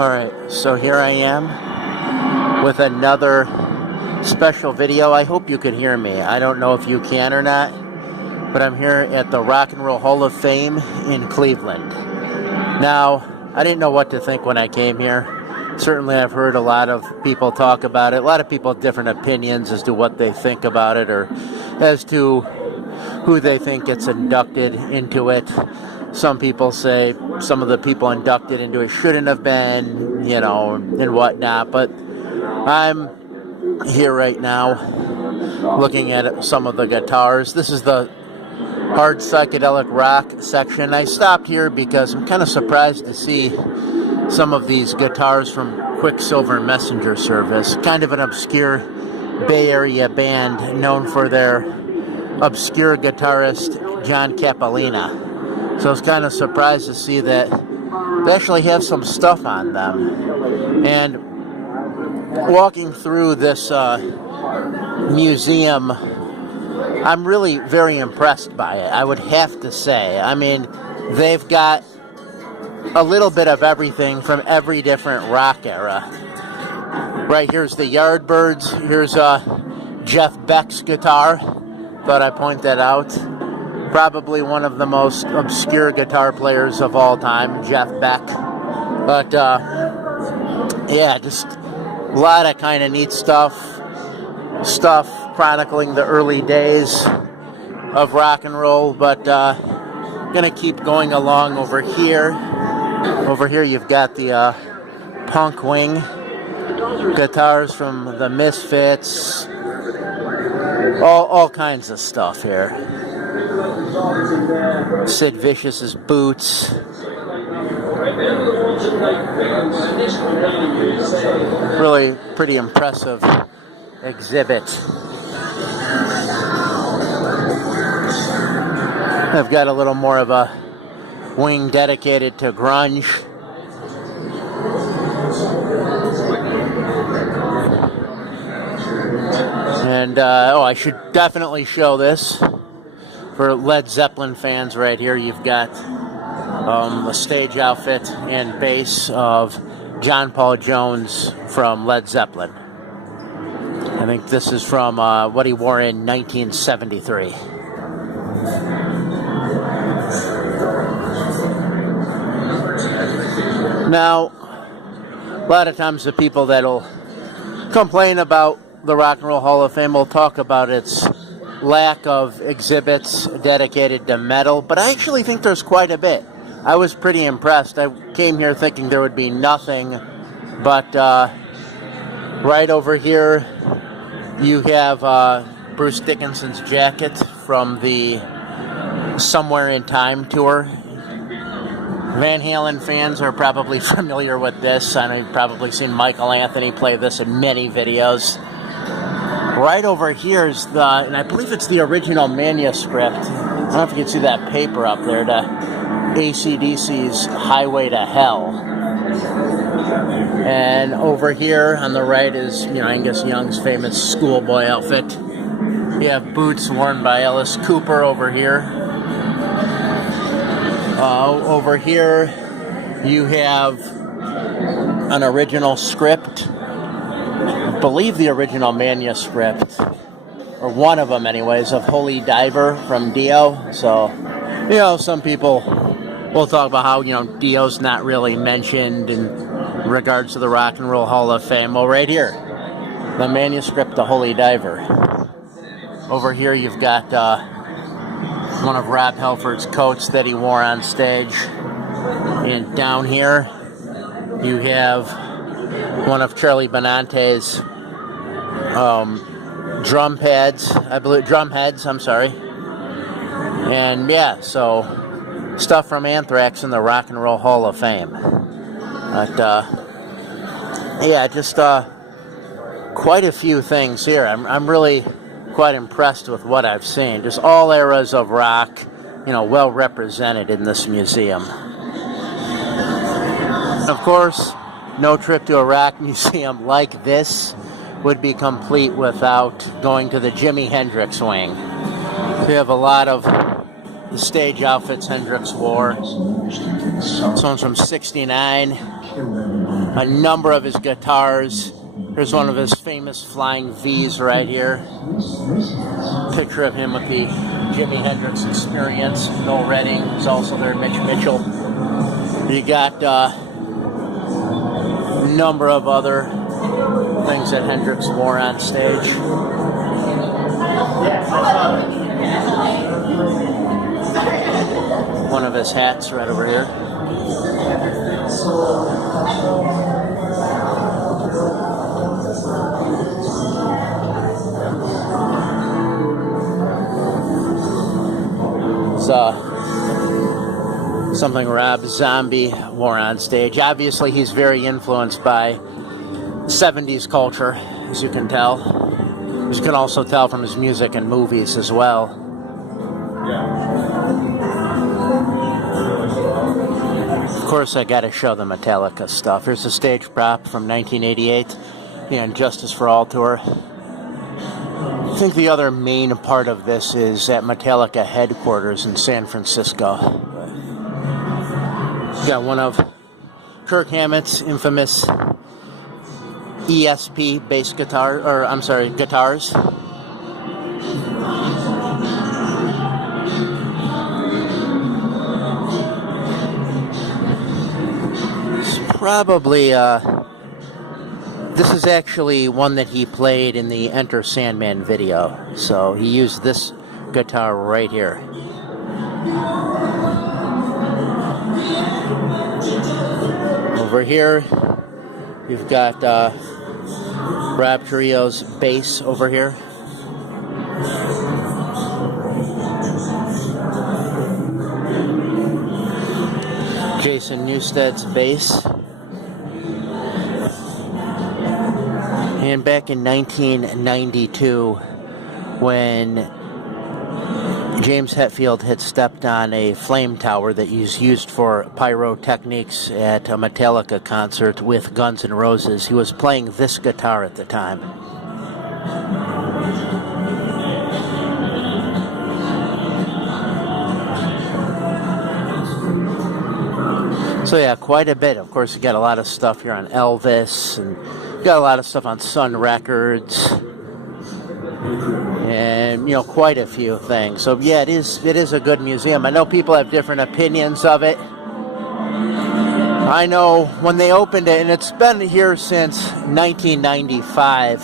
Alright, so here I am with another special video. I hope you can hear me. I don't know if you can or not, but I'm here at the Rock and Roll Hall of Fame in Cleveland. Now, I didn't know what to think when I came here. Certainly I've heard a lot of people talk about it. A lot of people have different opinions as to what they think about it or as to who they think gets inducted into it. Some people say some of the people inducted into it shouldn't have been, you know, and whatnot. But I'm here right now looking at some of the guitars. This is the hard psychedelic rock section. I stopped here because I'm kind of surprised to see some of these guitars from Quicksilver Messenger Service. Kind of an obscure Bay Area band known for their obscure guitarist John Capolina. So I was kind of surprised to see that they actually have some stuff on them. And walking through this museum, I'm really very impressed by it, I would have to say. I mean, they've got a little bit of everything from every different rock era. Right, here's the Yardbirds. Here's Jeff Beck's guitar. Thought I'd point that out. Probably one of the most obscure guitar players of all time, Jeff Beck. But, yeah, just a lot of kind of neat stuff chronicling the early days of rock and roll. But gonna keep going along over here. Over here you've got the punk wing guitars from the Misfits. All kinds of stuff here. Sid Vicious's boots. Really pretty impressive exhibit. I've got a little more of a wing dedicated to grunge. And I should definitely show this for Led Zeppelin fans. Right here you've got the stage outfit and bass of John Paul Jones from Led Zeppelin. I think this is from what he wore in 1973. Now, a lot of times the people that'll complain about the Rock and Roll Hall of Fame will talk about its lack of exhibits dedicated to metal, but I actually think there's quite a bit. I was pretty impressed. I came here thinking there would be nothing, but right over here you have Bruce Dickinson's jacket from the Somewhere in Time tour. Van Halen fans are probably familiar with this. I know you've probably seen Michael Anthony play this in many videos. Right over here is and I believe it's the original manuscript. I don't know if you can see that paper up there, to AC/DC's Highway to Hell. And over here on the right is, Angus Young's famous schoolboy outfit. You have boots worn by Alice Cooper over here. Over here you have an original script. I believe the original manuscript, or one of them anyways, of Holy Diver from Dio. So, some people will talk about how, Dio's not really mentioned in regards to the Rock and Roll Hall of Fame. Well, right here, the manuscript to Holy Diver. Over here you've got one of Rob Halford's coats that he wore on stage. And down here you have one of Charlie Benante's drum heads, I'm sorry. And yeah, so stuff from Anthrax in the Rock and Roll Hall of Fame. But yeah, just quite a few things here. I'm really quite impressed with what I've seen. Just all eras of rock, well represented in this museum. Of course, no trip to a rock museum like this would be complete without going to the Jimi Hendrix wing. We have a lot of the stage outfits Hendrix wore. This one's from '69. a number of his guitars. Here's one of his famous flying V's right here. Picture of him with the Jimi Hendrix Experience. Noel Redding is also there, Mitch Mitchell. You got a number of other things that Hendrix wore on stage. One of his hats right over here. Something Rob Zombie wore on stage. Obviously, he's very influenced by 70s culture, as you can tell. As you can also tell from his music and movies as well. Of course, I gotta show the Metallica stuff. Here's a stage prop from 1988, the Justice for All tour. I think the other main part of this is at Metallica headquarters in San Francisco. Got one of Kirk Hammett's infamous ESP bass guitar, or I'm sorry, guitars. It's probably, this is actually one that he played in the Enter Sandman video. So he used this guitar right here. Over here, you've got Rob Trujillo's bass over here. Jason Newsted's bass. And back in 1992, when James Hetfield had stepped on a flame tower that was used for pyrotechnics at a Metallica concert with Guns N' Roses. He was playing this guitar at the time. So yeah, quite a bit. Of course, you got a lot of stuff here on Elvis, and you got a lot of stuff on Sun Records. And quite a few things. So yeah, it is a good museum. I know people have different opinions of it. I know when they opened it, and it's been here since 1995.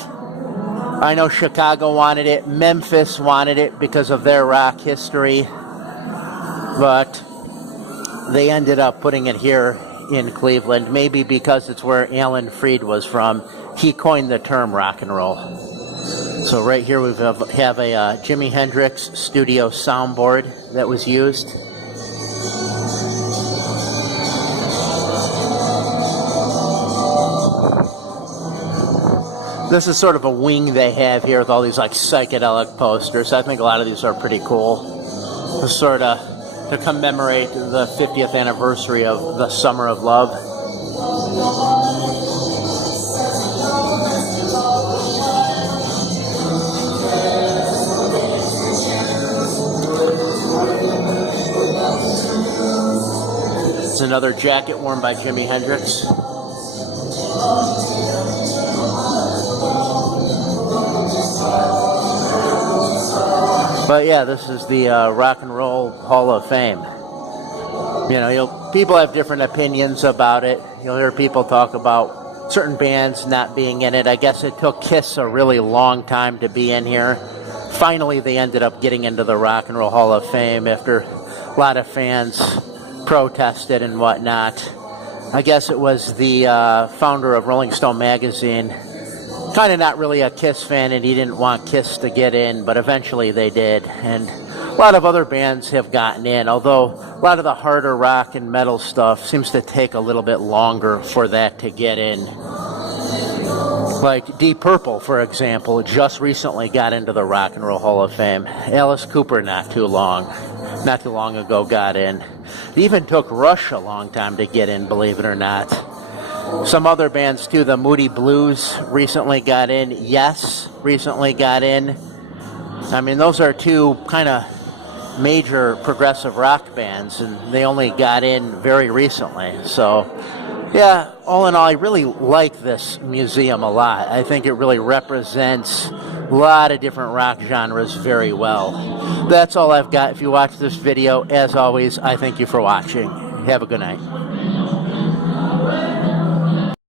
I know Chicago wanted it, Memphis wanted it because of their rock history, but they ended up putting it here in Cleveland, maybe because it's where Alan Freed was from. He coined the term rock and roll. So right here we have a Jimi Hendrix studio soundboard that was used. This is sort of a wing they have here with all these like psychedelic posters. I think a lot of these are pretty cool. Sort of to commemorate the 50th anniversary of the Summer of Love. It's another jacket worn by Jimi Hendrix. But yeah, this is the Rock and Roll Hall of Fame. People have different opinions about it. You'll hear people talk about certain bands not being in it. I guess it took Kiss a really long time to be in here. Finally, they ended up getting into the Rock and Roll Hall of Fame after a lot of fans protested and whatnot. I guess it was the founder of Rolling Stone magazine, kind of not really a Kiss fan, and he didn't want Kiss to get in, but eventually they did. And a lot of other bands have gotten in, although a lot of the harder rock and metal stuff seems to take a little bit longer for that to get in. Like Deep Purple, for example, just recently got into the Rock and Roll Hall of Fame. Alice Cooper not too long ago got in. It even took Rush a long time to get in, believe it or not. Some other bands too, the Moody Blues recently got in. Yes, recently got in. I mean, those are two kind of major progressive rock bands, and they only got in very recently. So Yeah, all in all, I really like this museum a lot. I think it really represents a lot of different rock genres very well. That's all I've got. If you watch this video, as always, I thank you for watching. Have a good night.